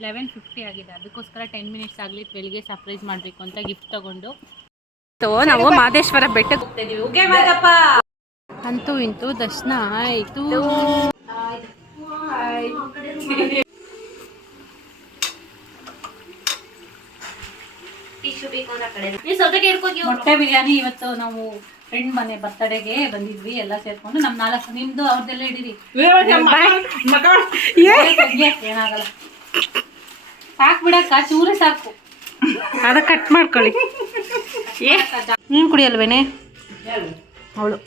11:50 ಆಗಿದೆ. ಅದಕ್ಕೋಸ್ಕರ 10 ಮಿನಿಟ್ಸ್ ಆಗಲಿ ಬೆಳಿಗ್ಗೆ ಸರ್ಪ್ರೈಸ್ ಮಾಡಬೇಕು ಅಂತ ಗಿಫ್ಟ್ ತಗೊಂಡು ನಾವು ಮಾದೇಶ್ವರ ಬೆಟ್ಟಕ್ಕೆ ಹೋಗ್ತಾ ಇದೀವಿ. ಅಂತೂ ಇಂತೂ ದರ್ಶನ ಆಯಿತು. ಮೊಟ್ಟೆ ಬಿರಿಯಾನಿ ಇವತ್ತು ನಾವು ಫ್ರೆಂಡ್ ಮನೆ ಬರ್ತಡೆಗೆ ಬಂದಿದ್ವಿ ಎಲ್ಲ ಸೇರ್ಕೊಂಡು. ನಮ್ 4 ನಿಮ್ದು ಅವ್ರದ್ದೆಲ್ಲ ಇಡೀರಿ ಏನಾಗಲ್ಲ. ಸಾಕು ಬಿಡಕ್ಕ, ಚೂರೇ ಸಾಕು. ಅದ ಕಟ್ ಮಾಡ್ಕೊಳ್ಳಿ. ನೀನು ಕುಡಿಯಲ್ವೇನೆ ಅವಳು?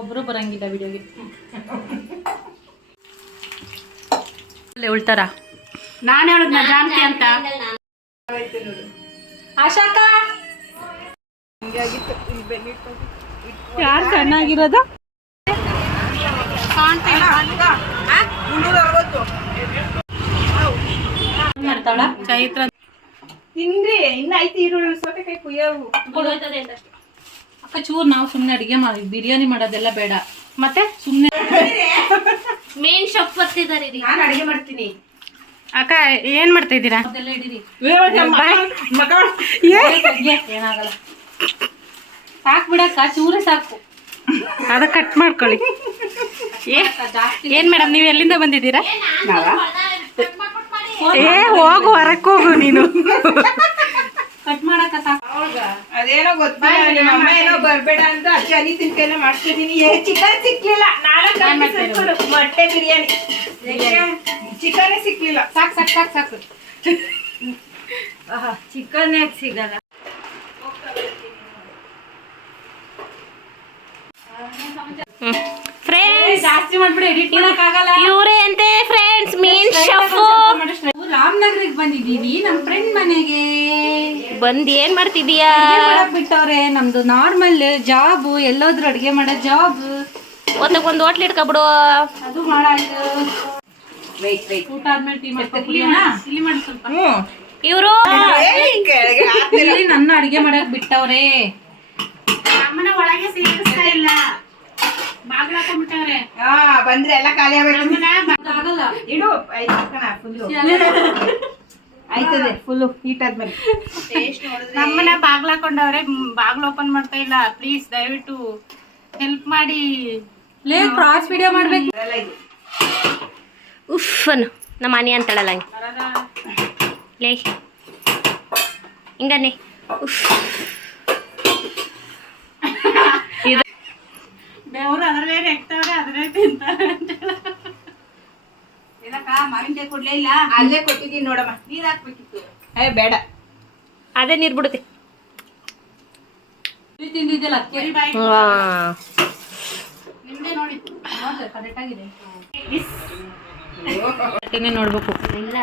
ಒಬ್ರು ಬರಂಗಿಲ್ಲ ವಿಡಿಯೋಗೆ. ಉಳ್ತಾರ ನಾನು ಹೇಳಿದ್ನ ಜಾನಕಿ ಅಂತ. ಆಶಾಕ ಯಾರು ಚೆನ್ನಾಗಿರೋದು? ಮಾಡ್ತಾಳ ಚೈತ್ರ ತಿಂದ್ರಿ ಇನ್ನ ಐತಿ ಈರುಳ್ಳಿ ಸೌತೆಕಾಯಿ ಕುಯ್ಯವು ಅಕ್ಕ. ಚೂರ್ ನಾವು ಸುಮ್ನೆ ಅಡಿಗೆ ಮಾಡಿ ಬಿರಿಯಾನಿ ಮಾಡೋದೆಲ್ಲ ಬೇಡ. ಮತ್ತೆ ಸುಮ್ನೆ ಮೇನ್ ಶಾಪ್ ಬರ್ತಿದ್ದಾರೆ. ನಾನು ಅಡಿಗೆ ಮಾಡ್ತೀನಿ. ಅಕ್ಕ ಏನ್ ಮಾಡ್ತಾ ಇದ್ದೀರಾ? ಅದೆಲ್ಲ ಇಡೀರಿ ಏನಾಗಲ್ಲ. ಸಾಕು ಬಿಡಕ್ಕ, ಚೂರೇ ಸಾಕು. ಅದ ಕಟ್ ಮಾಡ್ಕೊಳ್ಳಿ. ಏನ್ ಮೇಡಮ್ ನೀವು ಎಲ್ಲಿಂದ ಬಂದಿದ್ದೀರಾ? ಹೋಗು ಹೊರಕ್ ಹೋಗು ನೀನು. ಕಟ್ ಮಾಡಕ್ಕ ಸಾಕು. ಅದೇನೋ ಗೊತ್ತಿಲ್ಲ, ನಿಮ್ಮ ಅಮ್ಮ ಏನೋ ಬರ್ಬೇಡ ಅಂತ ಚನಿ ತಿನ್ಕೆಲ್ಲ ಮಾಡ್ತಿದ್ದೀನಿ. ಚಿಕನ್ ಸಿಕ್ಲಿಲ್ಲ. ಮೊಟ್ಟೆ ಬಿರಿಯಾನಿ ಚಿಕನ್ ಸಿಕ್ಲಿಲ್ಲ. ಸಾಕು ಸಾಕು ಸಾಕು ಸಾಕು. ಚಿಕನ್ ಯಾಕೆ ಸಿಗಲ್ಲ? ಫ್ರೆಂಡ್ಸ್ ಜಾಸ್ತಿ ಮಾಡ್ಬಿಡಿ, ಎಡಿಟ್ ಮಾಡಕ್ ಆಗಲ್ಲ. ಇವರೇ ಅಂತೆ ಫ್ರೆಂಡ್ಸ್ ಮೇನ್ ಶೆಫ್. ರಾಮನಗರಿಗೆ ಬಂದಿದ್ದೀವಿ ನಮ್ ಫ್ರೆಂಡ್ ಮನೆಗೆ. ಬಂದ್ ಏನ್ ಮಾಡ್ತಿದೀಯಾ? ಬಿಟ್ಟವ್ರೆ. ನಮ್ದು ನಾರ್ಮಲ್ ಜಾಬ್, ಎಲ್ಲೋದ್ರು ಅಡ್ಗೆ ಮಾಡೋ ಜಾಬ್. ಒಂದಕ್ಕೊಂದು ಹೋಟ್ಲ್ ಇಟ್ಕೊಬಿಡು. ಅದು ಮಾಡಾಯ್ತು. ಊಟ ಆದ್ಮೇಲೆ ಟೀ ಮಾಡ್ಕೊಂಡು ಇಲ್ಲಿ ಮಾಡಿ ಸ್ವಲ್ಪ. ಇವರು ನನ್ನ ಅಡ್ಗೆ ಮಾಡಕ್ ಬಿಟ್ಟವ್ರೆ. ನಮ್ಮನ್ನ ಒಳಗೆ ಸೇರಿಸ್ತಾ ಇಲ್ಲ. ಬಾಗ್ಲ ಹಾಕೊಂಡ್ಬಿಟ್ಟವ್ರೆ. ಬಂದ್ರೆ ಎಲ್ಲ ಖಾಲಿ ಆಗಲ್ಲ. ಇಡು ಆಯ್ತದೆ ಫುಲ್ಲು ಹೀಟ್ ಆದ್ಮೇಲೆ. ನಮ್ಮನ್ನ ಬಾಗ್ಲ ಹಾಕೊಂಡವ್ರೆ, ಬಾಗ್ಲ ಓಪನ್ ಮಾಡ್ತಾ ಇಲ್ಲ. ಪ್ಲೀಸ್ ದಯವಿಟ್ಟು ಹೆಲ್ಪ್ ಮಾಡಿ. ಲೇ ಕ್ರಾಸ್ ವಿಡಿಯೋ ಮಾಡ್ಬೇಕು. ಉಫ್ ಅನ್ನು ನಮ್ಮ ಮನೆ ಅಂತಳಲ್ಲ ಲೇ ಹಿಂಗನೆ. ಉಫ್ ಬೆವರು ಅದರಲ್ಲೇ ನೆಕ್ತವ್ರೆ, ಅದರೇ ತಿಂತಾರೆ ಅಂತ. ಮಾವಿನಕಾಯಿ ಕೊಡ್ಲೇ ಇಲ್ಲ. ಅಲ್ಲೇ ಕೊಟ್ಟಿದ್ದೀನಿ ನೋಡಮ್ಮ. ನೀರ್ ಹಾಕ್ಬೇಕಿತ್ತು. ಬೇಡ, ಅದೇ ನೀರ್ ಬಿಡುತ್ತೆ. ತಿಂದಿದ್ದೆಲ್ಲ ನಿಮ್ದೆ ನೋಡಿ ಕರೆಕ್ಟ್ ಆಗಿದೆ. ನೋಡ್ಬೇಕು. ಇಲ್ಲ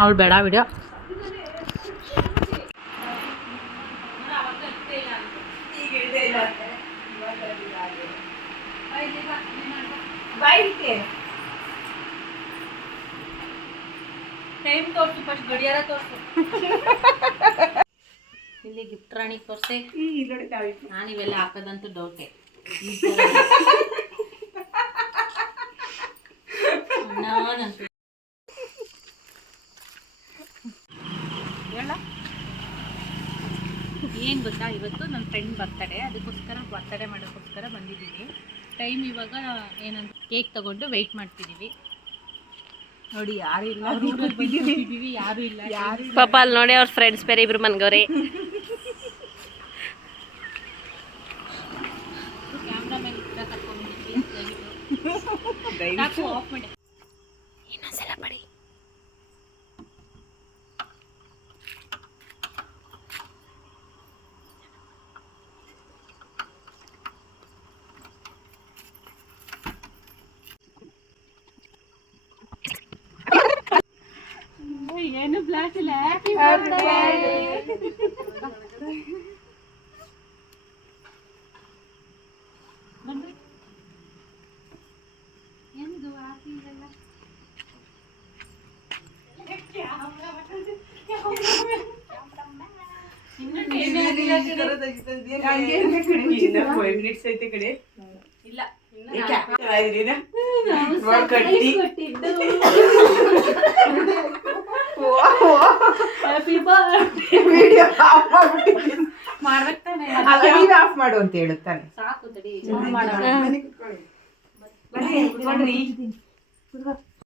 ಅವಳು ಬೇಡ ವಿಡಿಯೋ. ಟೈಮ್ ತೋರ್ಸು, ಫಸ್ಟ್ ಗಡಿಯಾರ ತೋರ್ಸು. ಇಲ್ಲಿ ಗಿಫ್ಟ್ ರಾಣಿ ತೋರ್ಸೆ. ನಾನು ಇವೆಲ್ಲ ಹಾಕೋದಂತೂ ಡೌಟೆ. ಏನು ಗೊತ್ತಾ, ಇವತ್ತು ನನ್ನ ಫ್ರೆಂಡ್ ಬರ್ತಡೇ. ಅದಕ್ಕೋಸ್ಕರ ಬರ್ತಡೇ ಮಾಡೋಕ್ಕೋಸ್ಕರ ಬಂದಿದ್ದೀವಿ. ಟೈಮ್ ಇವಾಗ ಏನಂತ ಕೇಕ್ ತಗೊಂಡು ವೆಯ್ಟ್ ಮಾಡ್ತಿದ್ದೀವಿ. ನೋಡಿ ಯಾರು ಇಲ್ಲ, ಯಾರು ಇಲ್ಲ. ಪಾಪ ಅಲ್ಲಿ ನೋಡಿ ಅವ್ರ ಫ್ರೆಂಡ್ಸ್ ಬೇರೆ ಇಬ್ರು ಮನ್ಗವ್ರೆ. ಕ್ಯಾಮ್ರಾಮನ್ ಕರ್ಕೊಂಡ್ಬಂದಿದ್ವಿ. ಆಫ್ ಮಾಡಿ ಇನ್ನೊಂದ್ಸಲ ಪಡಿ. ಏನು ಬ್ಲಾಕ್ ಇಲ್ಲ. ಎಂದು ಹಾಕಿಲ್ಲ. ಹಂಗೆ ಇರ್ಬೇಕು ಕಣೆ, ಇನ್ನ 5 minutes ಐತೆ ಕಡೆ. ಇಲ್ಲ ಏ, ಕ್ಯಾಪ್ಚರ್ ಆಗಿದ್ದೀನ? ನೋಡ್ ಕಟ್ಟಿ. ಹ್ಯಾಪಿ ಬರ್ತ್ಡೇ ವಿಡಿಯೋ ಆಫ್ ಮಾಡ್ಬಿಟ್ಟಿದ್ದೀನಿ. ಮಾಡ್ಬೇಕು ತಾನೆ ಅಲ್ಲ, ನೀವೇ ಆಫ್ ಮಾಡು ಅಂತ ಹೇಳುತ್ತಾನೆ. ಸಾಕು ತಡಿ ಮಾಡೋಣ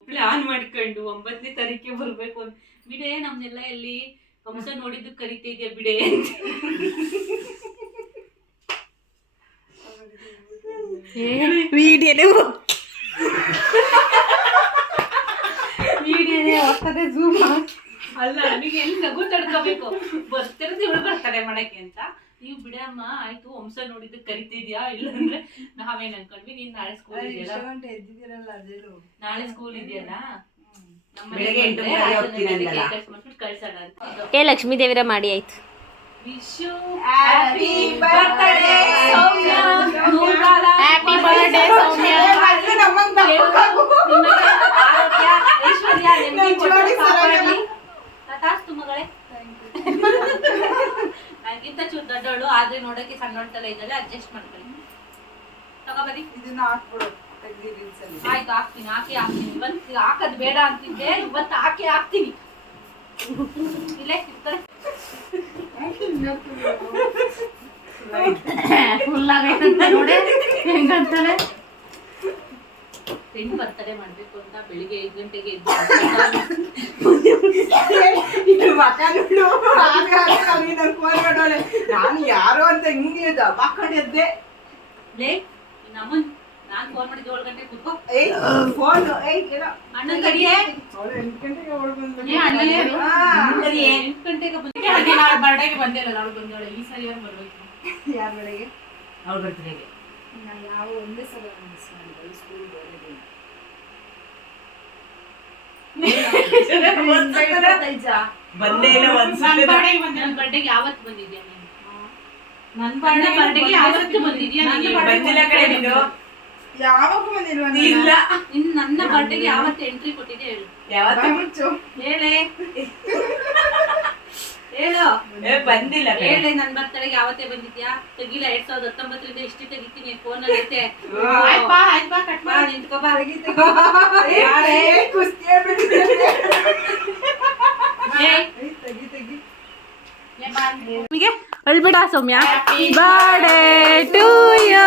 ಪ್ಲಾನ್ ಮಾಡ್ಕೊಂಡು 9ನೇ ತಾರೀಕಿಗೆ ಬರ್ಬೇಕು ಅಂತ ಬಿಡೆ ನಮ್ನೆಲ್ಲ ಎಲ್ಲಿ ಹಂಸ ನೋಡಿದ್ದು ಕರಿತಾ ಇದೆಯಾ ಬಿಡೆ ಅಂತ ವಿಡಿಯೋನೇ ಹೋಗ್ತದೆ ಝೂಮ್ ಅಲ್ಲ ನನಗೆ ಎಲ್ಲಿ ನಗು ತಡ್ಕೋಬೇಕು ಬರ್ತಿರೋದು ಇವಳು ಬರ್ತಾರೆ ಮಾಡಕ್ಕೆ ಅಂತ ನೀವು ಬಿಡಮ್ಮ ಆಯ್ತು ಹಂಸ ನೋಡಿದ್ದು ಕರಿತಿದ್ಯಾ ಇಲ್ಲಾಂದ್ರೆ ನಾವೇನ್ ಅನ್ಕೊಂಡ್ವಿ ನೀನ್ ನಾಳೆ ಸ್ಕೂಲ್ ಇದೆಯಲ್ಲ ನಾಳೆ ಸ್ಕೂಲ್ ಇದೆಯಲ್ಲ ಬೆಳಗ್ಗೆ 8:30 ಹೋಗ್ತೀನಿ ಅಂದಲ್ಲ. ಕಳ್ಸೋಣ ಅಂತ ಏ ಲಕ್ಷ್ಮೀ ದೇವಿರ ಮಾಡಿ ಆಯ್ತು. Wish you happy birthday Soumya happy birthday Soumya ನಿಮಗೆ ಆರೋಗ್ಯ ಐಶ್ವರ್ಯ ನೆಮ್ಮದಿ ಕೊಟ್ಟು ಕಾಪಾಡಲಿ ತಥಾಸ್ತು ಮಗಳೇ ನನಗಿಂತ ಚೂರು ದೊಡ್ಡವಳು ಆದ್ರೆ ನೋಡಕ್ಕೆ ಸಣ್ಣವಳ ತರ ಇದ್ದಾಳೆ ಅಡ್ಜಸ್ಟ್ ಮಾಡ್ಕೊಳ್ಳಿ ತಗೋಬರಿ ಇದನ್ನ ಹಾಕ್ಬಿಡು ಆಯ್ತು ಹಾಕ್ತೀನಿ ಹಾಕ್ತೀನಿ ಇವತ್ತು ಹಾಕದ್ ಬೇಡ ಅಂತಿದ್ದೆ ಇವತ್ತು ಹಾಕ್ತೀನಿ ಇಲ್ಲೇ ಇರ್ತಾರೆ ಫುಲ್ ಆಗೈತಂತ ನೋಡಿ ಹೆಂಗಂತಾನೆ ಫ್ರೆಂಡ್ ಬರ್ತಡೇ ಮಾಡ್ಬೇಕು ಅಂತ ಬೆಳಿಗ್ಗೆ 5 ಗಂಟೆಗೆ ಎದ್ದು ನಾನು ಯಾರೋ ಅಂತ ಹಿಂಗೆ ಬಾಕೊಂಡಿದ್ದೆ. ಲೇ ನಮ್ಮನ್ ನಾನ್ ಫೋನ್ ಮಾಡಿದ್ದು 7 ಗಂಟೆಗೆ ಕೂತ್ಕೋ ಅಣ್ಣ ಕರಿಯೇ 8 ಗಂಟೆಗೆ ಅವಳು ಬಂದು ಅಣ್ಣನೇ 8 ಗಂಟೆಗೆ ಬಂದಿದ್ದೆ ನಾಳೆ ಬರ್ಡೇಗೆ ಬಂದಿಲ್ಲ ನಾಳೆ ಬಂದವಳೆ ಈ ಸರಿ ಯಾರು ಬರ್ಬೇಕು ಯಾರ ಬೆಳಗ್ಗೆ ಅವಳು ಬರ್ತಡೆಗೆ ನಾನು ಯಾವ ಒಂದೇ ಸಲ ಮಿಸ್ ಮಾಡಿದೆ ಸ್ಕೂಲ್ ಬರೋದು ಬಂದೇ ಇಲ್ಲ ನನ್ನ ಬರ್ಡೇಗೆ ಯಾವತ್ತು ಬಂದಿದ್ಯಾ ನೀನು ನನ್ನ ಬರ್ಡೇಗೆ ಯಾವತ್ತು ಬಂದಿದ್ಯಾ ಬಂದಿಲ್ಲ ಕಡೆ ನೀನು ಯಾವಾಗ ಬಂದಿಲ್ವಾ ಇಲ್ಲ ಇನ್ನು ನನ್ನ ಬರ್ಡೇಗೆ ಯಾವತ್ತು ಎಂಟ್ರಿ ಕೊಟ್ಟಿದ್ದೆ ಹೇಳು ಯಾವತ್ತು ಹೇಳೆ ಹೇಳು ಬಂದಿಲ್ಲ ಹೇಳಿ ನನ್ನ ಬರ್ತಡೆಗೆ ಯಾವತ್ತೇ ಬಂದಿದ್ಯಾ ತೆಗಿಲ್ಲ 2019ರಿಂದ ಎಷ್ಟು ತೆಗಿತೀನಿ ಫೋನ್ ಅಲ್ಲಿ ಐತೆ ಆಯ್ತಾ ಕಟ್ ಮಾಡಿ ನಿಂತ್ಕೋ ಬಾ ನಿಮಗೆ ಅಳ್ಬೇಡ Soumya. Happy birthday to you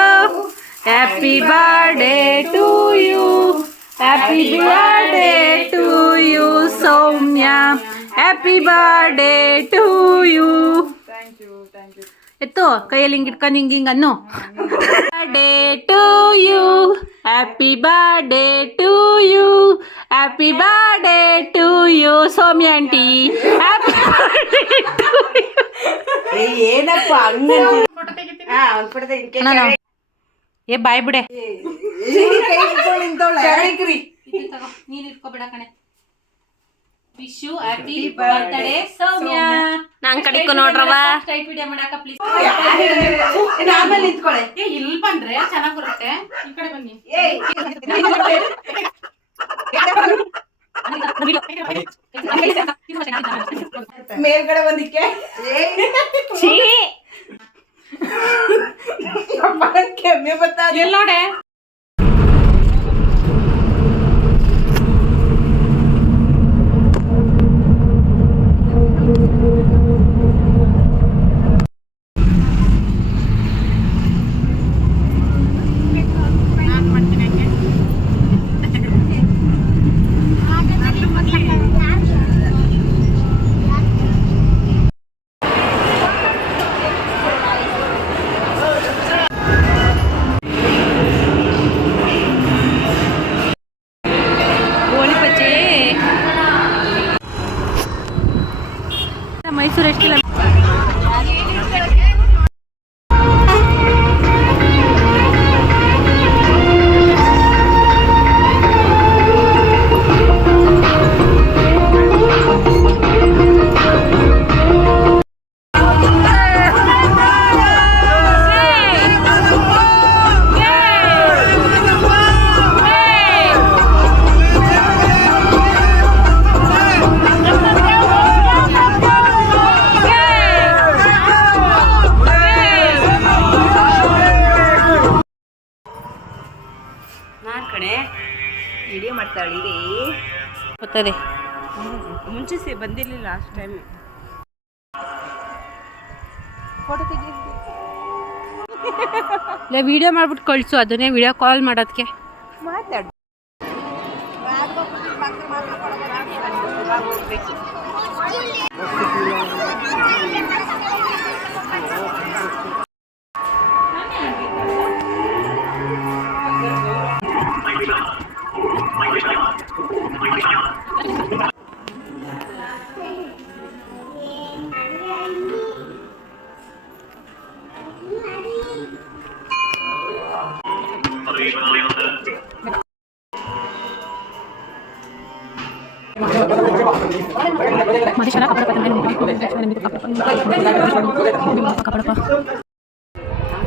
happy birthday to you happy birthday to you Soumya happy birthday to you. ಎತ್ತು ಕೈಯಲ್ಲಿ ಹಿಂಗೆ ಇಟ್ಕೊಂಡು ಹಿಂಗೆ ಅನ್ನು birthday to you happy birthday to you happy birthday to you Soumya aunty happy ಏನಪ್ಪ ಹಂಗ ಏ ಬಾಯ್ ಬಿಡೆ ನೀನ್ ಇಟ್ಕೋಬೇಡ ಕಣೆ wish you happy birthday Soumya ನಂಗ್ ಕಡಿಕೊ ನೋಡ್ರವ ಸ್ಟ್ರೈಟ್ ವಿಡಿಯೋ ಮಾಡಾಕ ಪ್ಲೀಸ್ ಆಮೇಲೆ ನಿಂತ್ಕೊಳ್ಳೆ ಇಲ್ಲಿ ಬಂದ್ರೆ ಚೆನ್ನಾಗಿ ಬರುತ್ತೆ ಈ ಕಡೆ ಬನ್ನಿ ಮೇಲ್ಗಡೆ ಬಂದಿಕ್ಕೆ ಕೆಮ್ಮೆ ಬತ್ತಾ ಎಲ್ಲಿ ನೋಡೆ ಮೈಸೂರು ಎಷ್ಟಿಲ್ಲ ಬರ್ತದೆ. ಮುಂಚೆ ಬಂದಿರಲಿಲ್ಲ ಲಾಸ್ಟ್ ಟೈಮ್. ಫೋಟೋ ತೆಗಿ. ವಿಡಿಯೋ ಮಾಡ್ಬಿಟ್ಟು ಕಳಿಸು, ಅದನ್ನೇ ವಿಡಿಯೋ ಕಾಲ್ ಮಾಡೋದಕ್ಕೆ. ಮಾತಾಡು.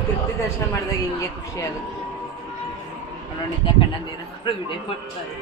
ಕೀರ್ತಿ ದರ್ಶನ ಮಾಡಿದಾಗ ಹಿಂಗೆ ಖುಷಿ ಆಗುತ್ತೆ. ನೋಡಿದ್ದ ಕಣ್ಣಂದಿರ ವಿಡಿಯೋ ಮಾಡ್ತಾರೆ.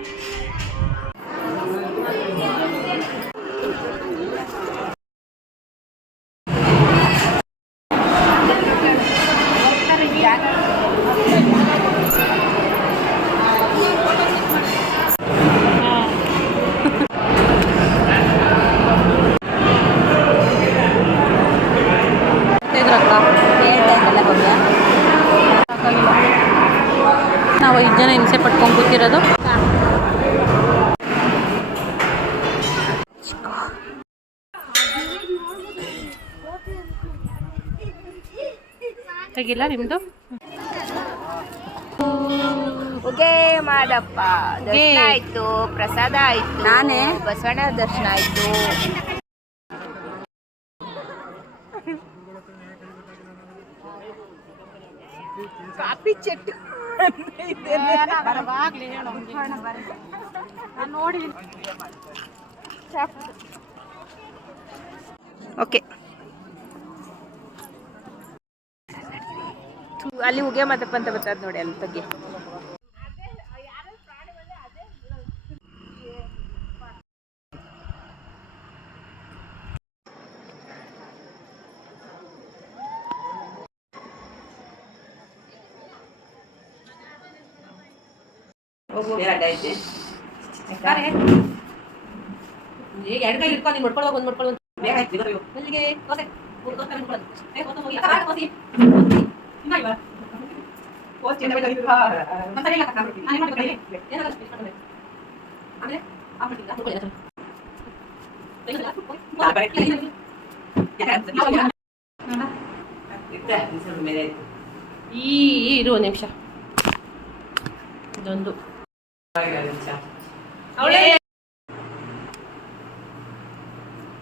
ನಾವು 5 ಜನ ಹಿಂಸೆ ಪಟ್ಕೊಂಡು ಕೂತಿರೋದು. ತೆಗಿಲ್ಲ ನಿಮ್ದು. ಉಗೆ ಮಾಡಪ್ಪ ದರ್ಶನ ಆಯ್ತು, ಪ್ರಸಾದ ಆಯ್ತು, ನಾನೇ ಬಸವಣ್ಣ ದರ್ಶನ ಆಯ್ತು. ಕಾಫಿ ಚೆಟ್ಟು ಓಕೆ. ಅಲ್ಲಿ ಉಗೆ ಮಾತಪ್ಪ ಅಂತ ಬರ್ತದ ನೋಡಿ, ಅಲ್ಲಿ ಬಗ್ಗೆ. ಇರು ನಿಮಿಷ, ಇದೊಂದು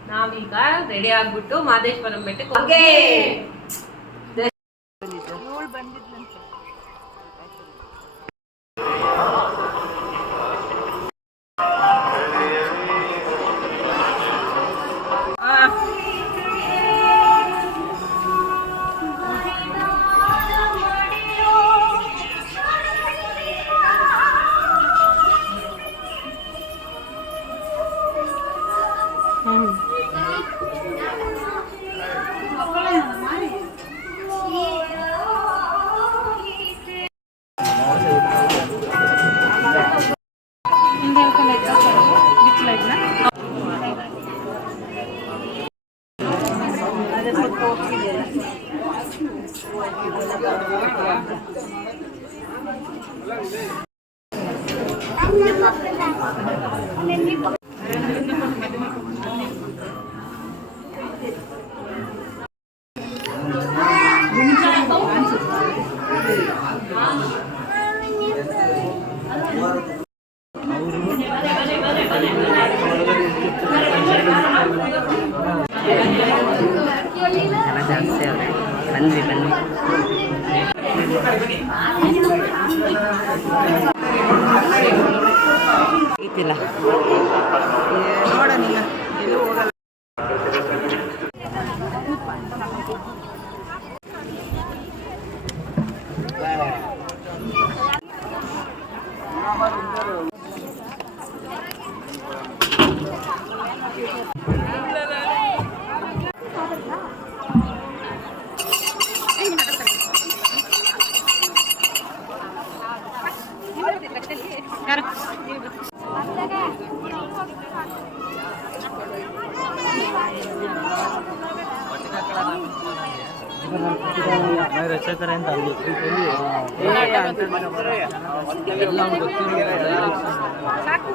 ನಾವೀಗ ರೆಡಿ ಆಗ್ಬಿಟ್ಟು ಮಾದೇಶ್ವರಂ ಬೆಟ್ಟಕ್ಕೆ ಹೋಗಿ. ಬನ್ನಿ ಬನ್ನಿ. ಐತಿಲ್ಲ ನೋಡ ನೀಗ ಎಲ್ಲೂ ಹೋಗಲ್ಲ. ರಚಕರೇ ಅಂತ ಅಲ್ಲಿ ಎಲ್ಲ ಸಾಕು.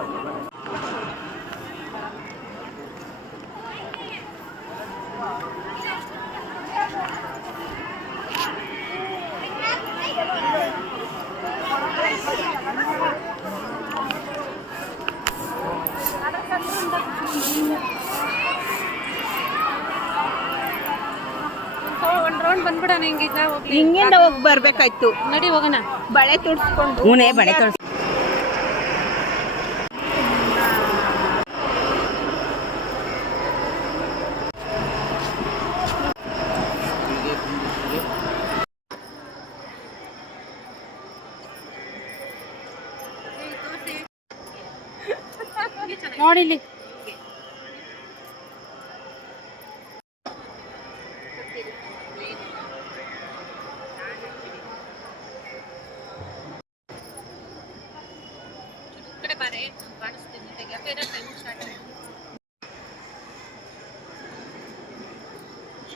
ಒಂದ್ ರೌಂಡ್ ಬಂದ್ಬಿಡೋಣ ಹಿಂಗಿಂದ ಹೋಗ್ಲಿ. ಹಿಂಗಿಂದ ಹೋಗಿ ಬರ್ಬೇಕಾಯ್ತು. ನಡಿ ಹೋಗೋಣ. ಬಳೆ ತುಡ್ಸ್ಕೊಂಡು ಬಳೆ ತೋರಿಸ್. ನೋಡಿಲಿ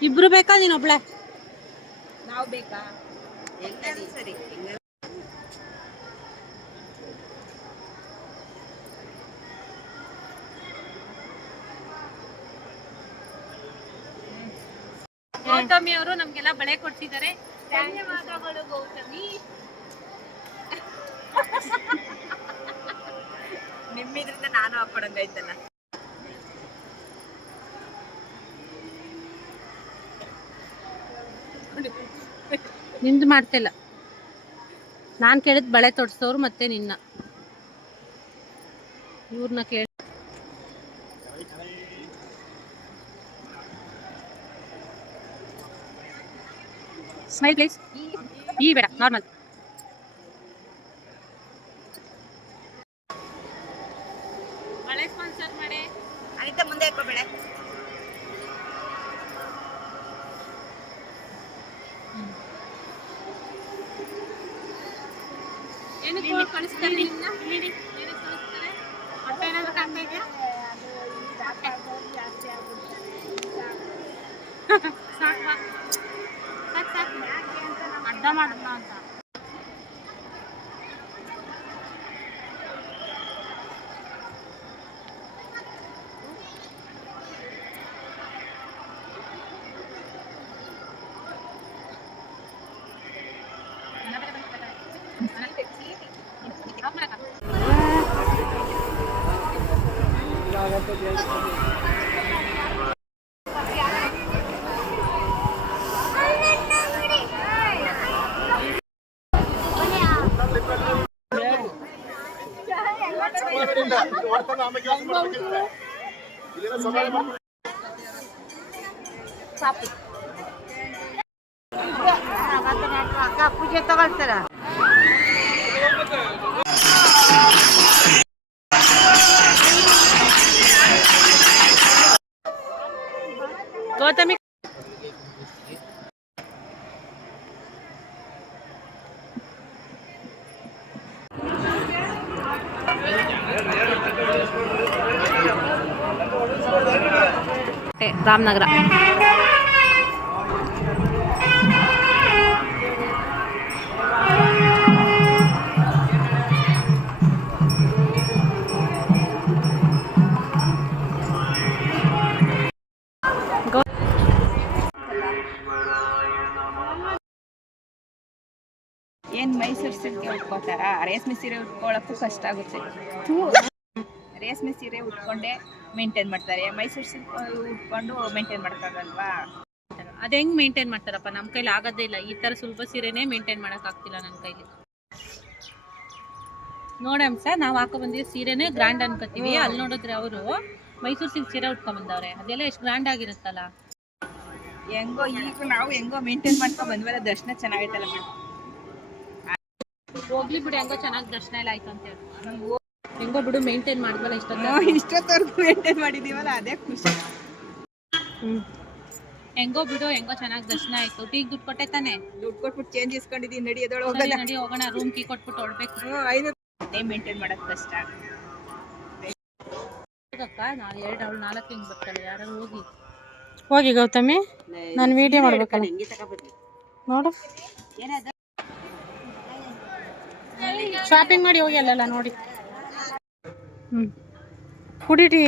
ಇಬ್ರು ಬೇಕಾ ನೀನೊಬ್ಳೆ? ನಾವು ಬೇಕಾ? ಸರಿ. ಗೌತಮಿ ಅವರು ನಮ್ಗೆಲ್ಲ ಬಳೆ ಕೊಡ್ಸಿದ್ದಾರೆ. ಧನ್ಯವಾದಗಳು ಗೌತಮಿ. ನಿಮ್ಮಿದ್ರಿಂದ ನಾನು ಹಾಕೊಡಂಗಾಯ್ತಲ್ಲ. ನಿಂದು ಮಾಡ್ತಿಲ್ಲ. ನಾನ್ ಕೇಳಿದ್ ಬಳೆ ತೊಡ್ಸೋರು ಮತ್ತೆ ನಿನ್ನ ಇವ್ರನ್ನ ಕೇಳಿ. Smile please. ಈ ಬೇಡ, ನಾರ್ಮಲ್. ಬಳೆ ಸ್ಪಾನ್ಸರ್ ಮಾಡಿ. ಅನಿತಾ ಮುಂದೆ ಹಾಕೋ ಬೆಳೆ. ಏನಕ್ಕೆ ಕಳಿಸ್ತಾರೆ ನಿನ್ನ? ಏನಕ್ಕೆ ಕಳಿಸ್ತಾರೆ? ಹೊಟ್ಟೆ ಏನಾದ್ರು ಕಾಣ್ತಾ ಇದೆಯಾ? ಸಾಕು ಬಾ. ಸಾಕು ಅಡ್ಡ ಮಾಡೋಣ ಅಂತ. ಪೂಜೆ ತಗೊಳ್ತಾರ. ಗೌತಮಿ ರಾಮನಗರ. ಏನ್ ಮೈಸೂರು ಸಿಲ್ಕ್ ಉಟ್ಕೋತಾರ? ರೇಷ್ಮೆ ಸೀರೆ ಉಟ್ಕೊಳಕ್ಕೂ ಕಷ್ಟ ಆಗುತ್ತೆ. ರೇಷ್ಮೆ ಸೀರೆ ಉಟ್ಕೊಂಡೆ ಮೇಂಟೈನ್ ಮಾಡ್ತಾರೆ. ಮೈಸೂರು ಸಿಲ್ಕ್ ಉಟ್ಕೊಂಡು ಮೇಂಟೈನ್ ಮಾಡೋಕ್ಕಾಗಲ್ವಾ? ಅದ್ ಹೆಂಗ್ ಮೇಂಟೈನ್ ಮಾಡ್ತಾರಪ್ಪ? ನಮ್ ಕೈಲಿ ಆಗೋದೇ ಇಲ್ಲ. ಈ ತರ ಸುಲಭ ಸೀರೆನೇ ಮೇಂಟೈನ್ ಮಾಡಕ್ ಆಗ್ತಿಲ್ಲ ನನ್ನ ಕೈಲಿ. ನೋಡಮ್ಸ, ನಾವ್ ಹಾಕೋ ಬಂದಿರೋ ಸೀರೆನೇ ಗ್ರ್ಯಾಂಡ್ ಅನ್ಕೋತೀವಿ. ಅಲ್ಲಿ ನೋಡಿದ್ರೆ ಅವರು ಮೈಸೂರು ಸಿಲ್ಕ್ ಸೀರೆ ಉಟ್ಕೊಂಡ್ ಬಂದವ್ರೆ. ಅದೆಲ್ಲ ಎಷ್ಟು ಗ್ರ್ಯಾಂಡ್ ಆಗಿರುತ್ತಲ್ಲ. ಹೆಂಗೋ ಈಗ ನಾವು ಹೆಂಗೋ ಮೇಂಟೈನ್ ಮಾಡ್ಕೊಂಡ್ ಬಂದ್ಮೇಲೆ ದರ್ಶನ ಚೆನ್ನಾಗೈತಲ್ಲ ಬಿಡು. ಹೋಗ್ಲಿ ಬಿಡು, ಹೆಂಗೋ ಚೆನ್ನಾಗಿ ದರ್ಶನ ಎಲ್ಲ ಆಯ್ತು ಅಂತ ಹೇಳಿ. ಹೆಂಗೋ ಬಿಡು, ಮೇಂಟೈನ್ ಮಾಡಿದ್ವಲ್ಲ ಇಷ್ಟೊತ್ತವರೆಗೂ ಮೇಂಟೈನ್ ಮಾಡಿದೀವಲ್ಲ, ಅದೇ ಖುಷಿ. ಹೆಂಗೋ ಬಿಡು, ಹೆಂಗೋ ಚೆನ್ನಾಗಿ ದರ್ಶನ ಆಯ್ತು. ಟೀಗ್ ದುಡ್ಡು ಕೊಟ್ಟೆ ತಾನೆ? ದುಡ್ಡು ಕೊಟ್ಬಿಟ್ಟು ಚೇಂಜ್ ಇಸ್ಕೊಂಡಿದೀನಿ. ನಡಿ ಎದೊಳ ನಡಿ ಹೋಗೋಣ. ರೂಮ್ ಕೀ ಕೊಟ್ಬಿಟ್ಟು ಹೊಡ್ಬೇಕು. 500 ಮೇಂಟೈನ್ ಮಾಡಕ್ ಕಷ್ಟ. ಅಕ್ಕ, 4 ಹಿಂಗ್ ಬರ್ತಾಳೆ. ಯಾರು ಹೋಗಿ ಹೋಗಿ ಗೌತಮಿ, ನಾನು ವಿಡಿಯೋ ಮಾಡ್ಬೇಕಲ್ಲ ನೋಡು. ಶಾಪಿಂಗ್ ಮಾಡಿ ಹೋಗಿ ಅಲ್ಲೆಲ್ಲ ನೋಡಿ. ಕುಡೀರಿ.